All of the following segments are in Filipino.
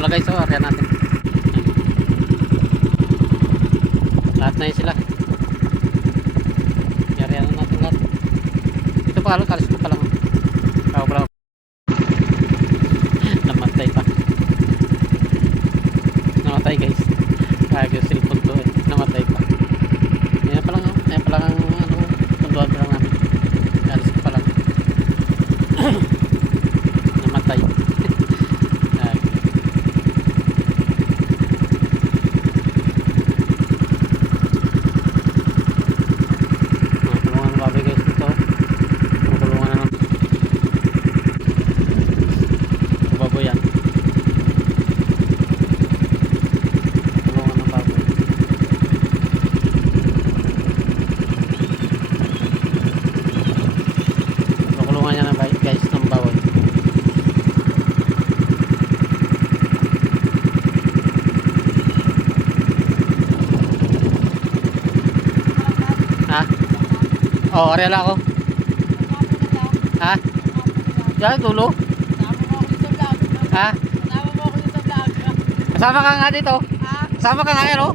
pala guys, so area natin. Lahat na yun sila. Area na natin lahat. Ito pa, kalis ko pa lang. Ako pala. Namatay pa. Namatay guys. Kaya yung cellphone ko eh. Namatay pa. Yan pa lang ang ano, punduan pa lang namin. Kalis ko pa lang. Namatay. Ha? Oh, areala ako. Ha? Diyan, dulo. Ha? Kasama ka nga dito. Kasama ka nga yan, oh.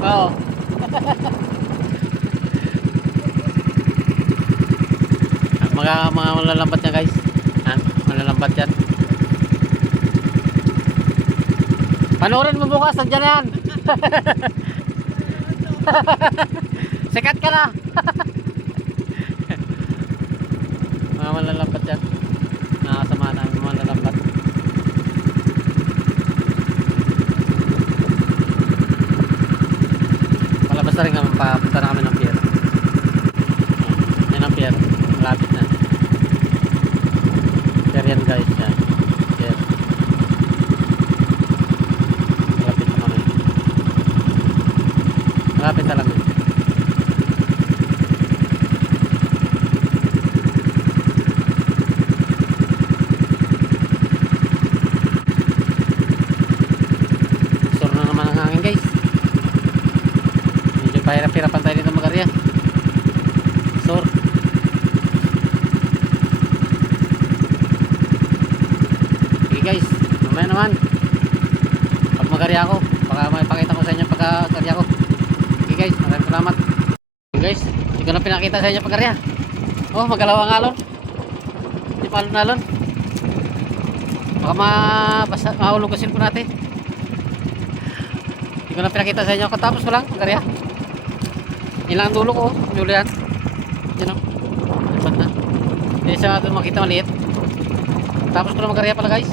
Oo. Mga malalambat niya guys. Ha? Malalambat yan. Panoorin mo bukas, nandiyan yan. Sikat ka na. Mga malalambat yan. Nakasama na mga malalambat. Palabas na rin kami, papunta na kami ng pier. Yan ang pier, malapit na. Pier yan guys, yan. Pier. Malapit na lang yun. Sure na naman ang hangin guys. Medyo pahirap-hirapan tayo dito mag-area. Sure. Okay guys, mamaya naman pag mag-area ako, baka may pakita ko sa inyo pagka-area ko. Guys, maraming salamat. Guys, hindi ko na pinakita sa inyo pagkarya. Oh, magalaw ang alon. Hindi pa alon na alon. Baka mahulog ang cellphone natin. Hindi ko na pinakita sa inyo. Katapos ko lang pagkarya. Ilang dulo ko, Julian. Yan o. Ipat na. Hindi siya doon makita maliit. Tapos ko lang magkarya pala guys.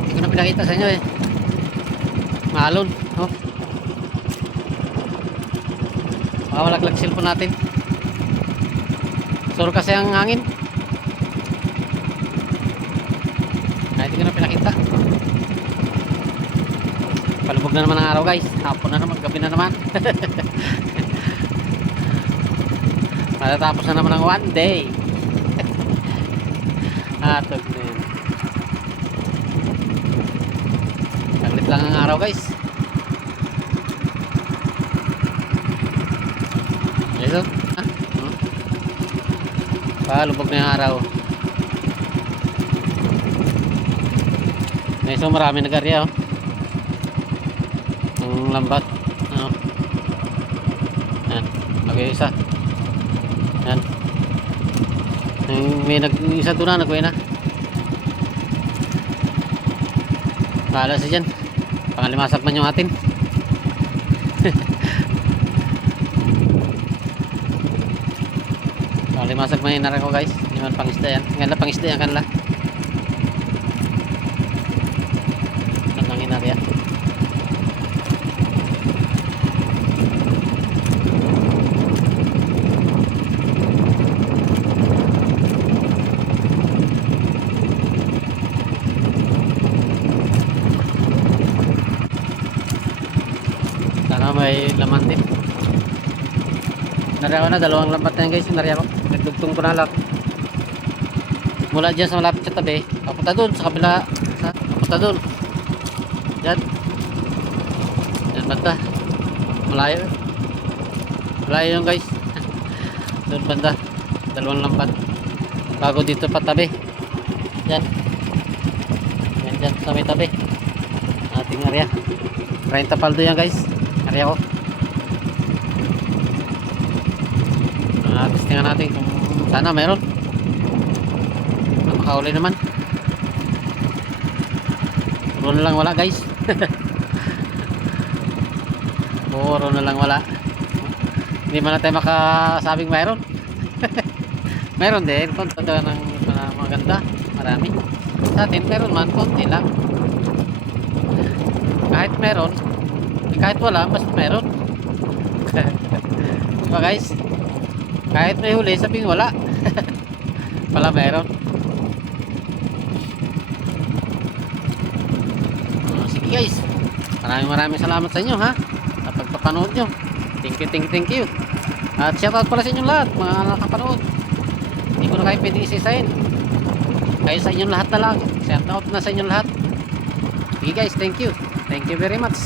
Hindi ko na pinakita sa inyo eh. Maalon, oh. Baka malaglag cellphone natin. Sure kasi ang hangin. Ay, hindi ko na pinakita. Palubog na naman ang araw guys. Hapon na naman, gabi na naman. Matatapos na naman ang one day. Atog na yun. Saglit lang ang araw guys. Ito. Palubog na yung araw. So marami nag-area oh. Ang lambat. Oh. Yan. Okay, isa. Yan. May isa doon na nagkuha na. Bahala siya dyan. Pangalimasag man yung atin. Pangalimasag man yung narako guys. Hindi man pangisda yan. Ganda pangisda yan kanila. Gandang inarya. May laman din. Nariya ko na, dalawang lambat na yan guys. Nariya ko, nagdugtong ko na lang. Mula dyan sa malapit sa tabi, papunta dun sa kabila. Papunta dun. Yan. Yan banta. Malayo. Malayo yung guys. Doon banda. Dalawang lambat. Bago dito patabi. Yan. Yan dyan sa may tabi. Ating area. 30 paldo yan guys. Area ko. Testingan natin kung sana meron. Makahuli naman. Puro na lang wala guys. Puro na lang wala. Hindi man na tayo makasabing mayroon. Meron din. Konto ng maganda. Marami. Sa atin meron man. Konti lang. Kahit meron. Kahit wala. Basta meron. Diba guys? Kahit may huli sabihin wala. Pala meron. Sige guys. Maraming salamat sa inyo ha. Sa pagpapanood nyo. Thank you. At shoutout pala sa inyong lahat, mga nakapanood. Hindi ko na kayo pwede isisahin. Kayo sa inyong lahat na lang. Shoutout na sa inyong lahat. Sige guys, thank you. Thank you very much.